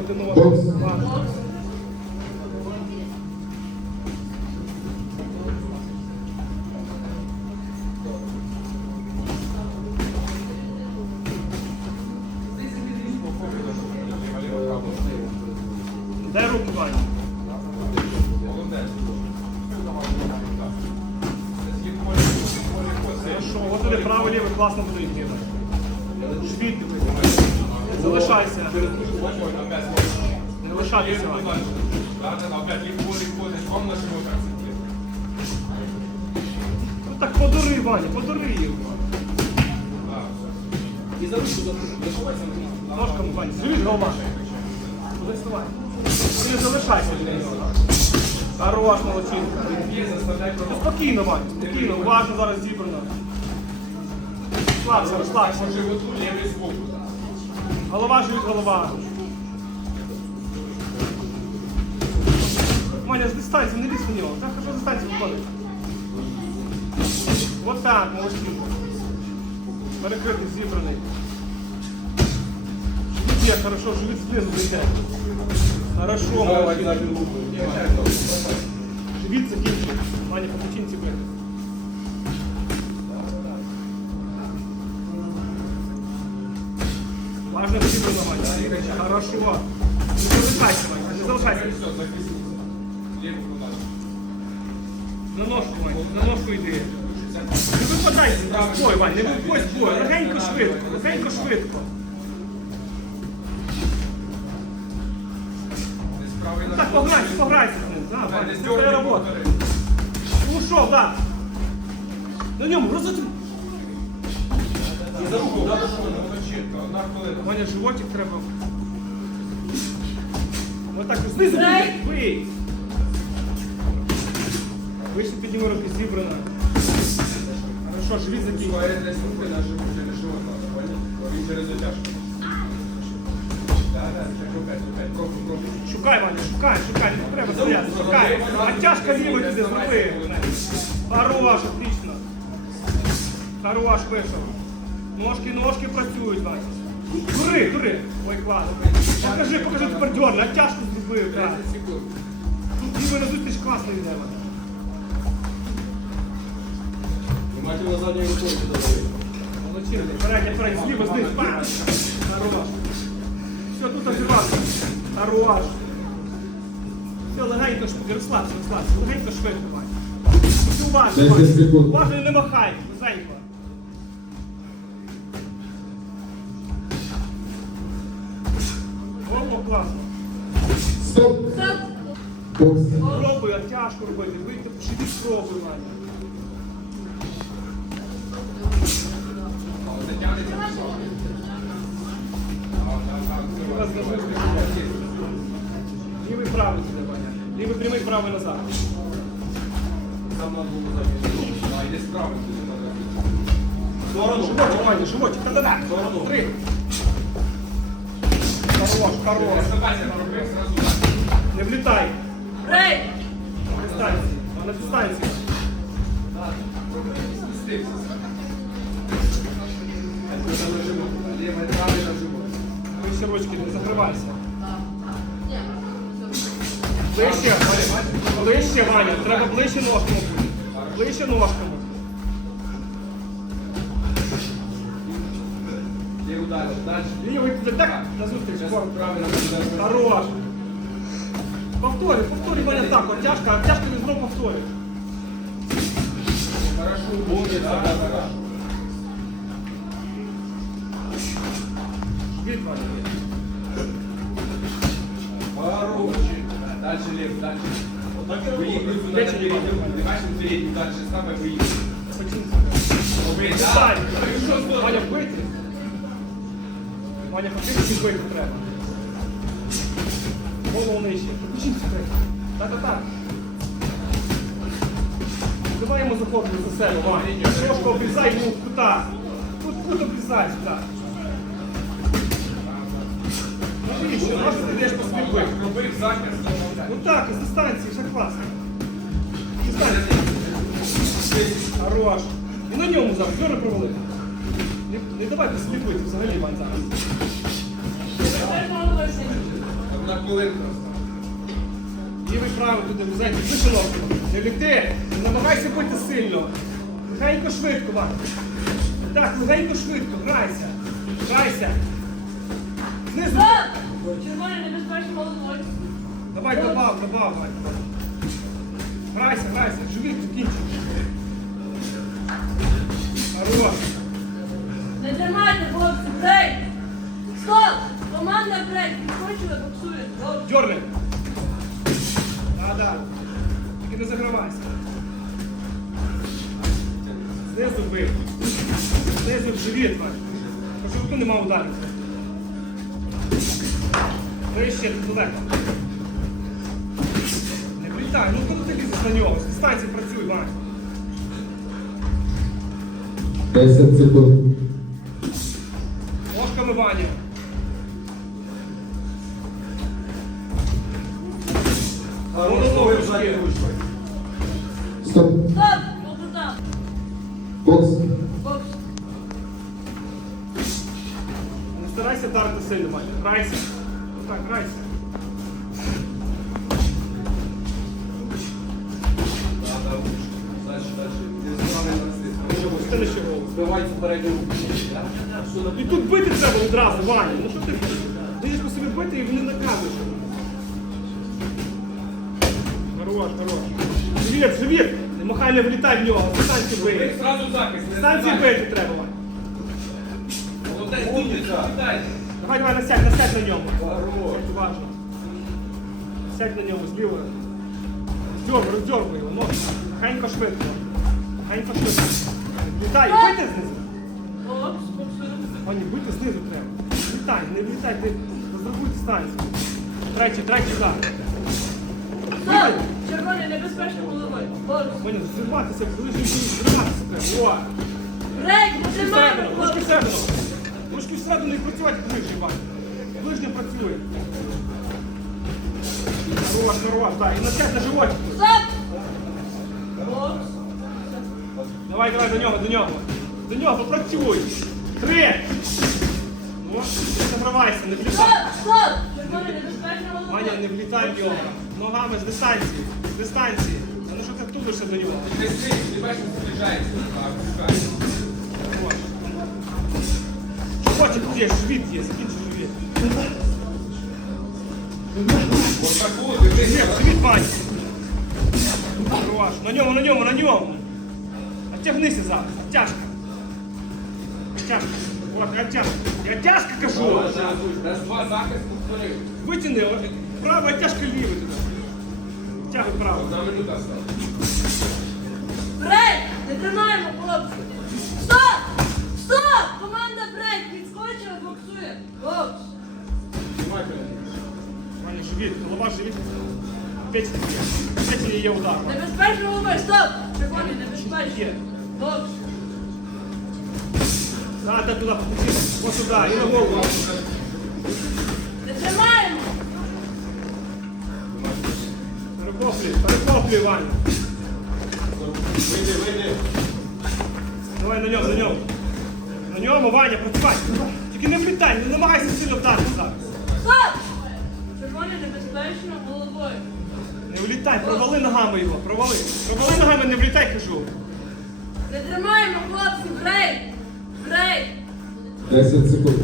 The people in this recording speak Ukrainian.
підтримати руки, Ваня. Хорошо, от туди правий лівий класно буде йти. Швид. Залишайся. Не лишатися. Ваня. Ну так подури, Ваня, подури його. Ножками, Ваня, звідь голова. Ти не залишайся для нього. Хорош, молодчинка. Ну, спокійно, Ваня, спокійно, уважно зараз зібрано. Розслабся, розслабся. Голова живіт, голова. Маня, з дистанції, не лізь на нього. Так, хорошо з дистанції виходить. Вот так, молодчинка. Перекритий, зібраний. Живіт є, хорошо, живіт знизу зайде. Хорошо, молодчинка. Живіт закінчив. Маня, по печінці зібрано, Маня. Хорошо. Не Маня, не залишайся. На ножку, Вань, на ножку йди. Не випадайся з бою, Вань, не виходь з бою. Легенько швидко, легенько швидко. Ну Так, пограйся, пограйся з ним. Да, Вань, це твоя робота. Ушов, да. На ньому, розотри. Ваня, животик треба. Отак, знизу бий, бий. Вище підніми руки, зібрано. Хорошо, живіт закинь. Шукай, Ваня, шукай, шукай, не треба стояти, шукай. Оттяжка лівою туди зроби. Хорош, отлично. Хорош, вийшов. Ножки, ножки працюють, Ваня. Дури, дури. Ой, клас. Покажи, покажи, тепер дьорни, оттяжку зробив, так. Тут лівою на зустріч класно йде, Ваня. Внимательно задней рукой давай. Молодчинка, передня, передня, зліва, знизу, пам! Хорош. Все, тут оживався. Хорош. Все, легенько швидко, розслабся, розслабся, легенько швидко, Вань. Будь уважно, Десять Вань. секунд. Уважно не махай, легенько. О, класно. Стоп. Бокс. Пробуй, а тяжко робити, вийти, живіт спробуй, Ваня. Лівий правий сюди, Ваня. Лівий прямий, правий назад. Там надо было задней. А, иди справа. Сторону. Животик, Ваня, животик. Та-да-да. Три. Хорош, хорош. Не влітай. Рей! Дистанції. На дистанції. Вище ручки, не закривайся. Ближче, ближче, Ваня, треба ближче ножками бути. Ближче ножками. Левую дальше, дальше. Лівий, так, на зустріч. Сейчас правый на живот. Хорош. Повторюй, повторюй, Ваня, так, от тяжко, а тяжко не знову повторюй. Хорошо, умница, да, хорошо. Від, Ваня. Хорош. Дальше левый, дальше. Вот так выигрывай сюда, Дальше левый. Дальше передний, дальше самое выигрывай. Починься. Убей, Встань. Ваня. Ваня, покинути вбити треба. Голову нижче. Починься треба. Так-так-так. Давай йому захоплення за себе, Ваня. Трошки обрізай йому в кута. Тут кут обрізай сюди. Навіщо? Може ти йдеш по собі? Роби захист. Ну так, з дистанції, все класно. З дистанції. Хорош. І на ньому зараз, зори провали. Не, не давайте собі взагалі, Вань, зараз. хвилинку. Лівий правий туди вище ногу. Не літи, не намагайся бити сильно. Легенько швидко, Ваня. Так, легенько швидко, грайся. Грайся. Знизу. Червоний небезпечний молодой. Давай, добав, добав, Ваня. Грайся, грайся, живіт закінчуй. Хорош. Не тримайте, хлопці, брейк! Стоп! Команда брейк! Відскочили, боксує. Добре. Дерни. А, да. Тільки не загравайся. Знизу бив. Знизу в живіт, Ваня. По животу нема ударів. Вище, далеко. Не влітай, ну коли ти лізеш на нього? З дистанції працюй, Ваня. 10 секунд. Ручку. Стоп. Стоп! Опозав. Бокс. Бокс. Не старайся вдарити сильно, Ваня. Райся. Так, грайся. Передню руку. І тут бити треба одразу, Ваня. Ну що ти? Даєш по собі бити і вони наказуєш. Хорош, хорош. Живіт, живіт! Не махай не влітай в нього, дистанцію бий. Зразу захист. не Дистанцію бити треба, Ваня. Молодець. Давай, давай, насядь, насядь на ньому. Хорош. Важно. Сядь на ньому, зліво. Роздьоргуй, роздьоргуй його, ноги. Ханько швидко. Ханько швидко. Влітай, бити знизу. Ваня, бити знизу треба. Не влітай, не влітай, ти розрахуй дистанцію. Третій, третій удар. Стоп! Червоний небезпечний молодой. Бокс. Зірватися, ближній бій, зірватися треба. О! Брейк! Не Ручки тримайте, всередину, ручки всередину. Ручки всередину і працювати ближнє, Ваня. Ближнє працює. Хорош, хорош, так. І насядь на животик. Стоп! Бокс. Давай, давай, до нього, до нього. До нього, попрацюй. Три. Ну, не загравайся, не влітай. Стоп! Стоп! Червоний небезпечний молодой. Ваня, не влітай в нього. Ногами з дистанції. З дистанції. А ну що ти тулишся до нього? Не стій, ти бачиш, що зближається. Так, шукай. Хорош. Животик є, живіт є, закінчи живіт. Ось таку, дивись. Ні, живіт, Ваня. Хорош. На ньому, на ньому, на ньому. Оттягнися зараз. Оттяжка. Оттяжка. От, оттяжка. Я тяжко кажу. Раз два захист повторив. Витягни, право, оттяжка лівий туди. Тягуй право. Одна минута стала. Брейк! Не тримаємо, хлопці! Стоп! Стоп! Команда брейк! Відскочила, боксує! Бокс! Ваня, живіт, голова живіт. Петя, Петя є удар. Стоп! Червоний небезпечний! Є. Бокс! Да, да, ось сюди, і на голову. Не тримаємо! Перехоплюй, перехоплюй, Ваня. Вийди, вийди. Давай на ньому, на ньому. На ньому, Ваня, працювай. Тільки не влітай, не намагайся сильно вдати зараз. Стоп! Червоний небезпечно головою. Не влітай, провали ногами його, провали. Провали ногами, не влітай, кажу. Не тримаємо, хлопці! грей! Грей! 10 секунд.